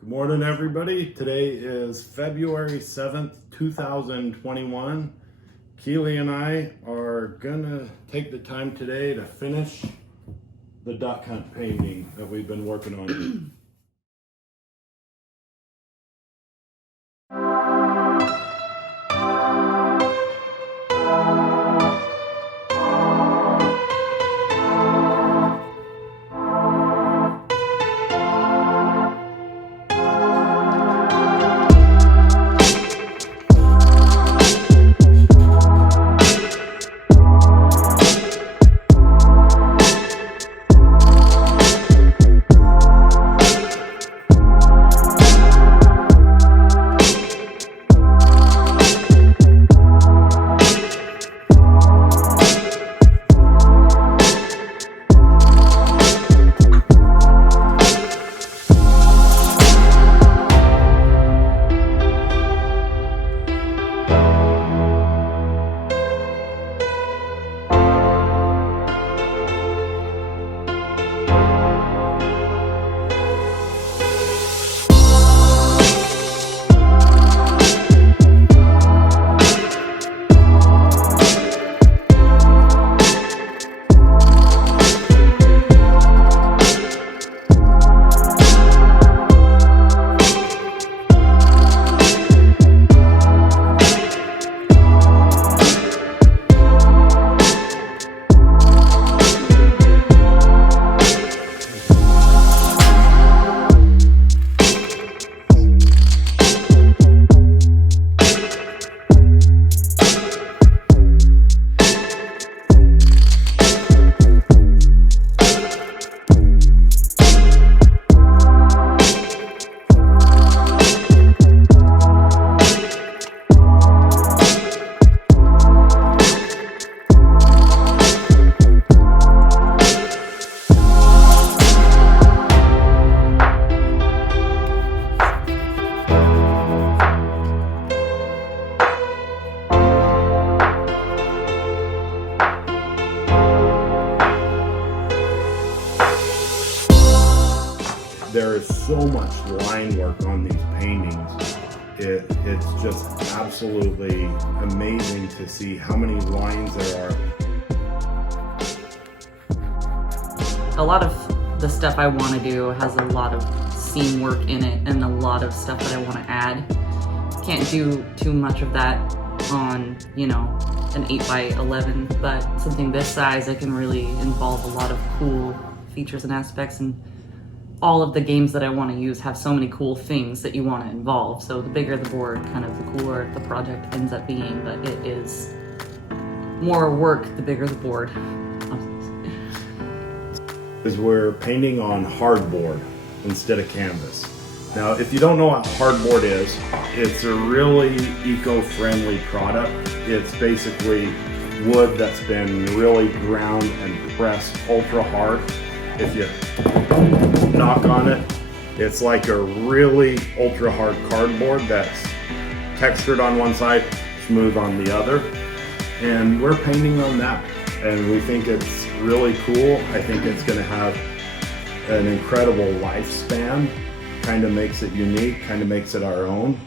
Good morning, everybody. Today is February 7th, 2021. Keelie and I are gonna take the time today to finish the duck hunt painting that we've been working on. There is so much line work on these paintings. It's just absolutely amazing to see how many lines there are. A lot of the stuff I want to do has a lot of seam work in it and a lot of stuff that I want to add. Can't do too much of that on, an 8x11, but something this size I can really involve a lot of cool features and aspects, and all of the games that I want to use have so many cool things that you want to involve. So the bigger the board, kind of the cooler the project ends up being, but it is more work the bigger the board. Is we're painting on hardboard instead of canvas. Now, if you don't know what hardboard is, it's a really eco-friendly product. It's basically wood that's been really ground and pressed ultra hard. If you knock on it, it's like a really ultra hard cardboard that's textured on one side, smooth on the other. And we're painting on that, and we think it's really cool. I think it's going to have an incredible lifespan. Kind of makes it unique, kind of makes it our own.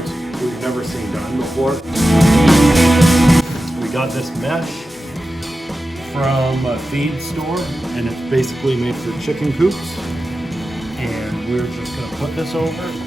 boards we've never seen done before. We got this mesh from a feed store, and it's basically made for chicken coops. And we're just gonna put this over.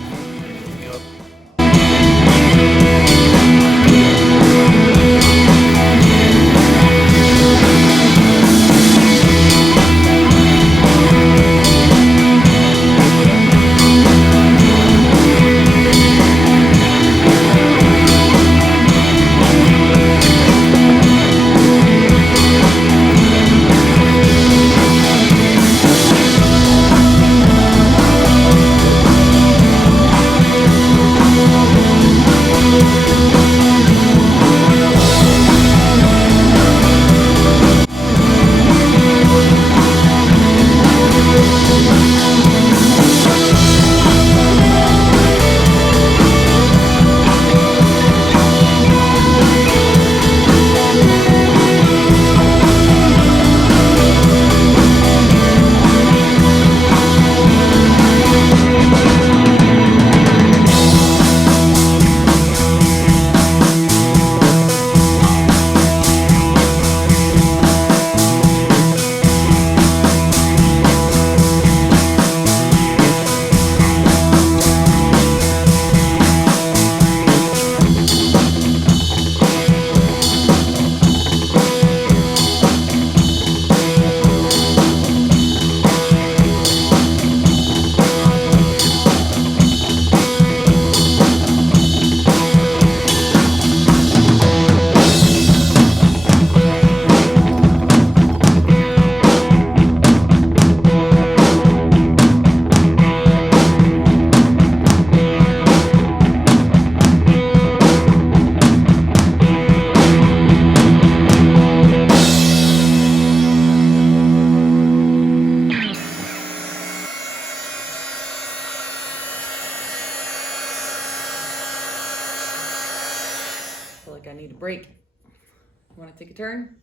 I need a break. You want to take a turn?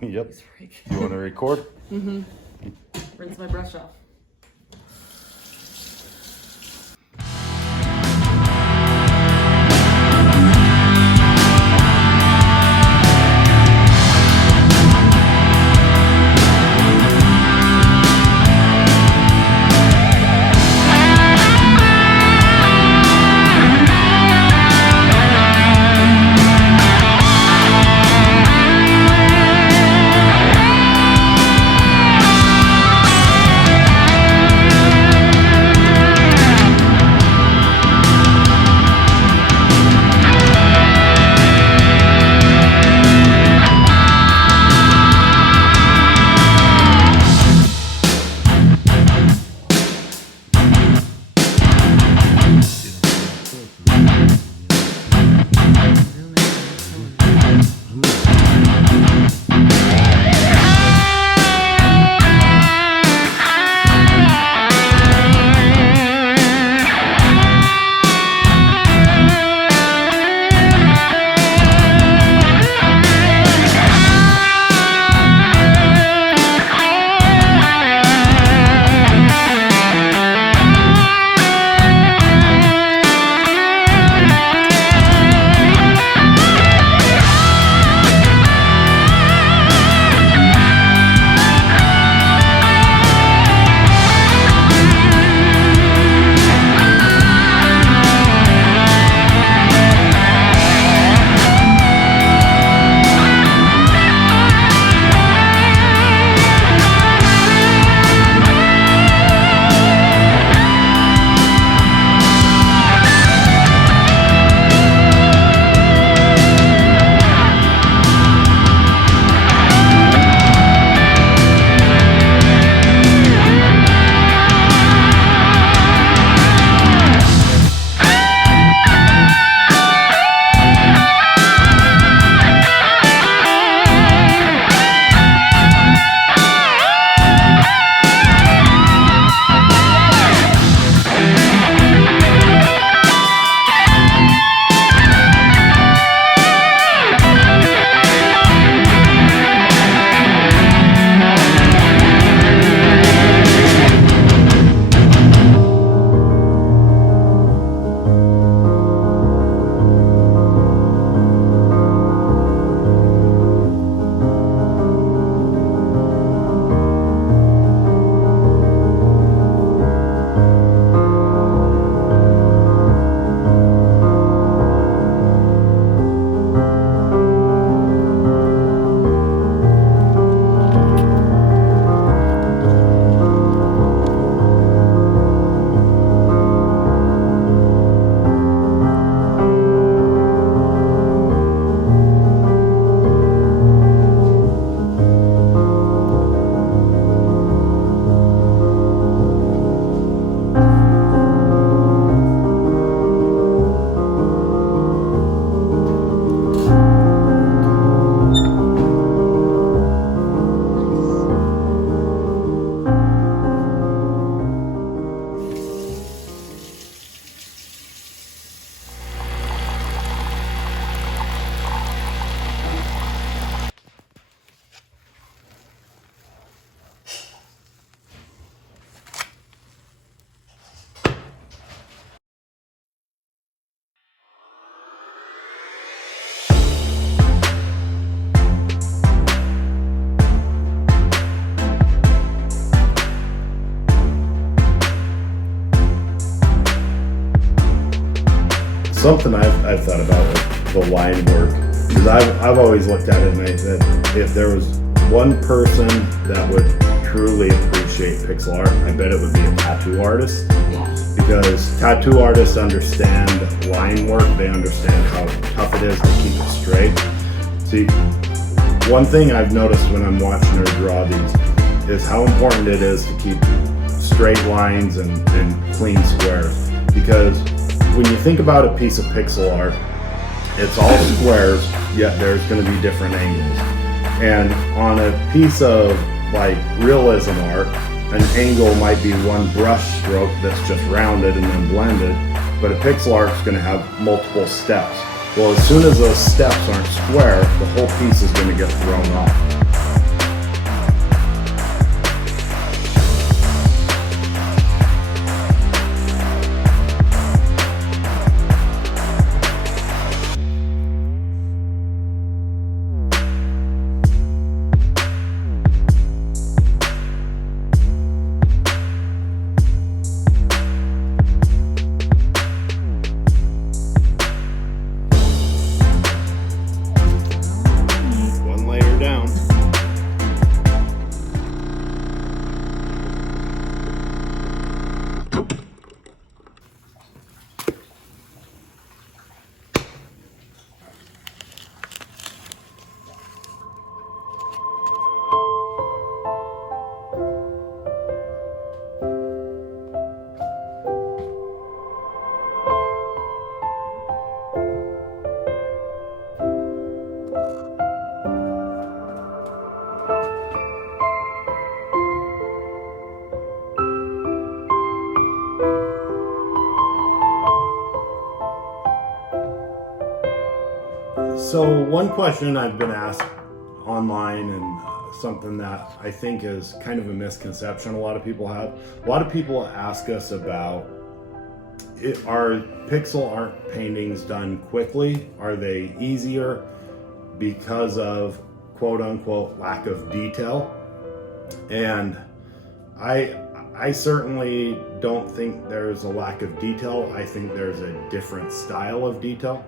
Yep. You want to record? Mm-hmm. Rinse my brush off. something I've thought about with the line work, because I've always looked at it and I said, if there was one person that would truly appreciate pixel art, I bet it would be a tattoo artist. Yeah. Because tattoo artists understand line work, they understand how tough it is to keep it straight. See, one thing I've noticed when I'm watching her draw these is how important it is to keep straight lines and clean squares. Because when you think about a piece of pixel art, it's all squares, yet there's going to be different angles. And on a piece of like realism art, an angle might be one brush stroke that's just rounded and then blended, but a pixel art is going to have multiple steps. Well, as soon as those steps aren't square, the whole piece is going to get thrown off. So one question I've been asked online, and something that I think is kind of a misconception a lot of people have. A lot of people ask us about, are pixel art paintings done quickly? Are they easier because of quote unquote lack of detail? And I certainly don't think there's a lack of detail. I think there's a different style of detail.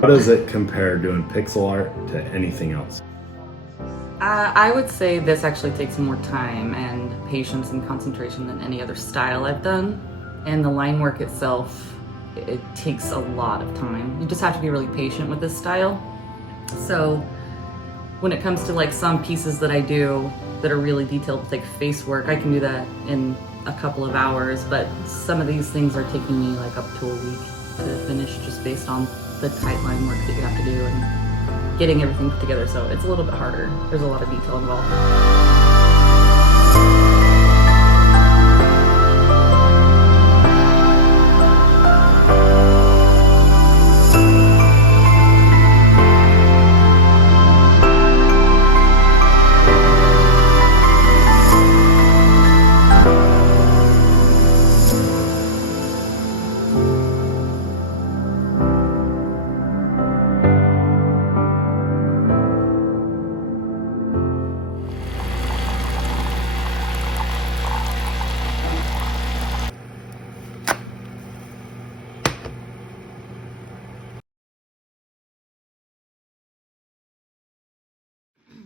How does it compare doing pixel art to anything else? I would say this actually takes more time and patience and concentration than any other style I've done. And the line work itself, it takes a lot of time. You just have to be really patient with this style. So when it comes to like some pieces that I do that are really detailed, like face work, I can do that in a couple of hours, but some of these things are taking me like up to a week to finish, just based on the tight line work that you have to do and getting everything put together. So it's a little bit harder. There's a lot of detail involved.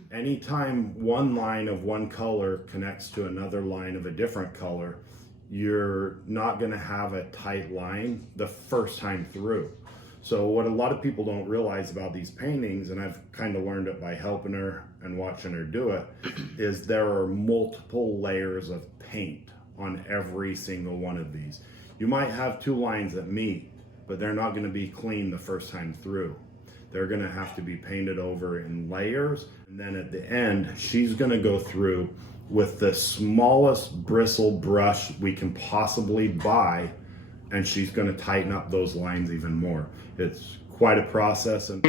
Anytime one line of one color connects to another line of a different color, you're not going to have a tight line the first time through. So what a lot of people don't realize about these paintings, and I've kind of learned it by helping her and watching her do it, is there are multiple layers of paint on every single one of these. You might have two lines that meet, but they're not going to be clean the first time through. They're going to have to be painted over in layers, and then at the end she's going to go through with the smallest bristle brush we can possibly buy, and she's going to tighten up those lines even more. It's quite a process. And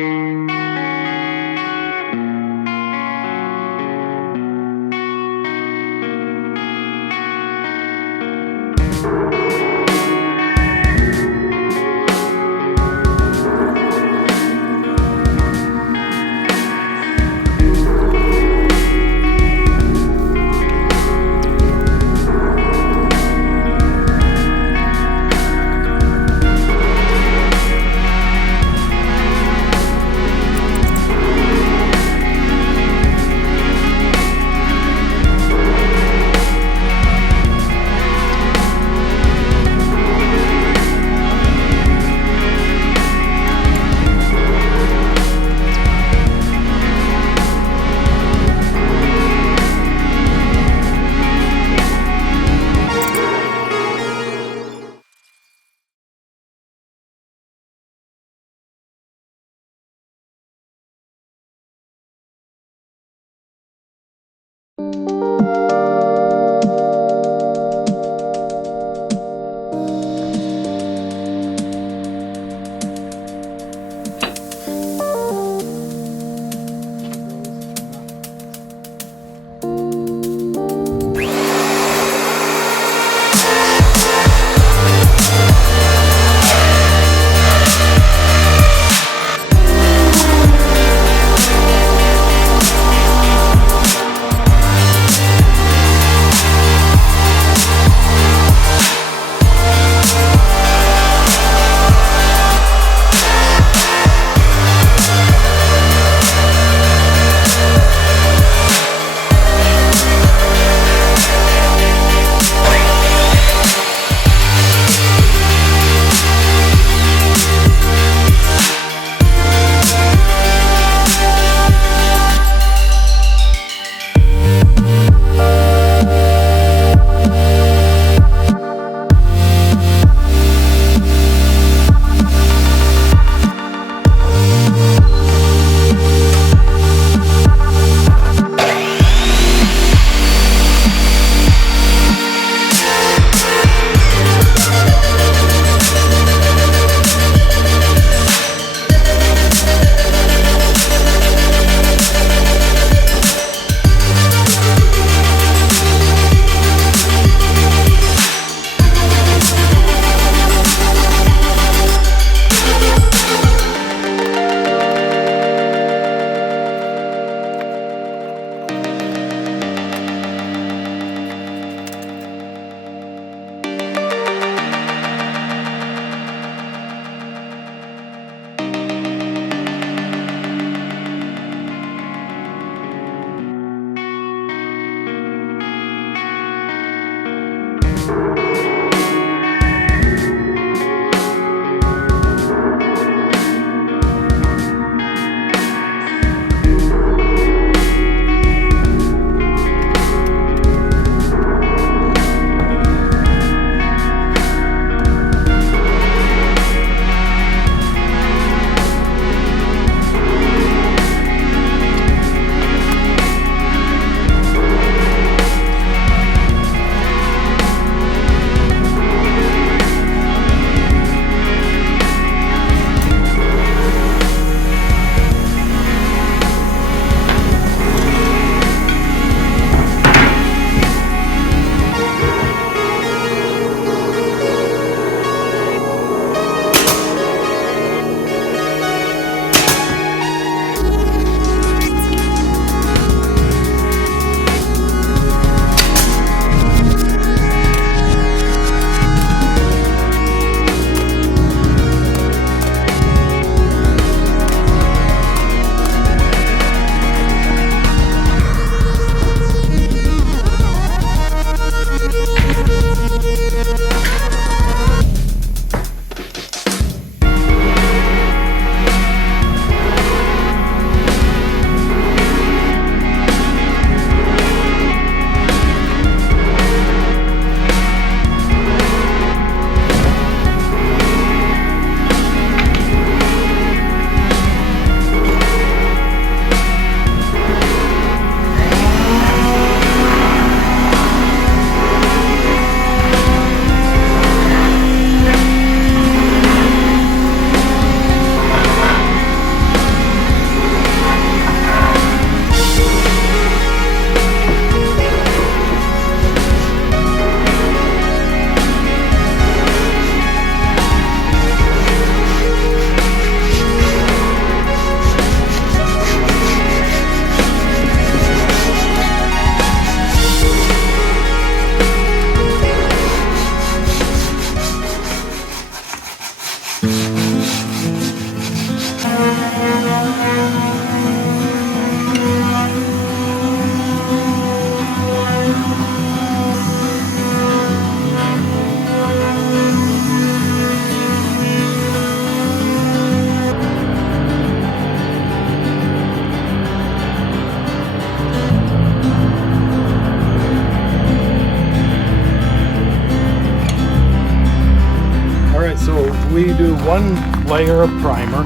right, so we do one layer of primer,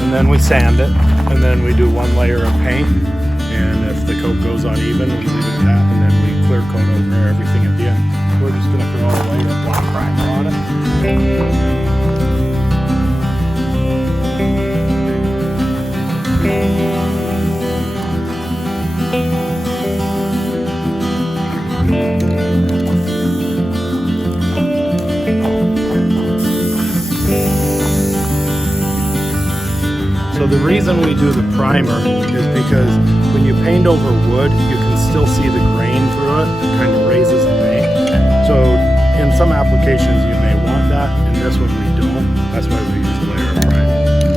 and then we sand it, and then we do one layer of paint, and if the coat goes uneven, we leave it at that, and then we clear coat over everything at the end. We're just gonna throw a layer of black primer on it. So the reason we do the primer is because when you paint over wood, you can still see the grain through it. It kind of raises the paint. So in some applications you may want that. In this one we don't. That's why we use a layer of primer.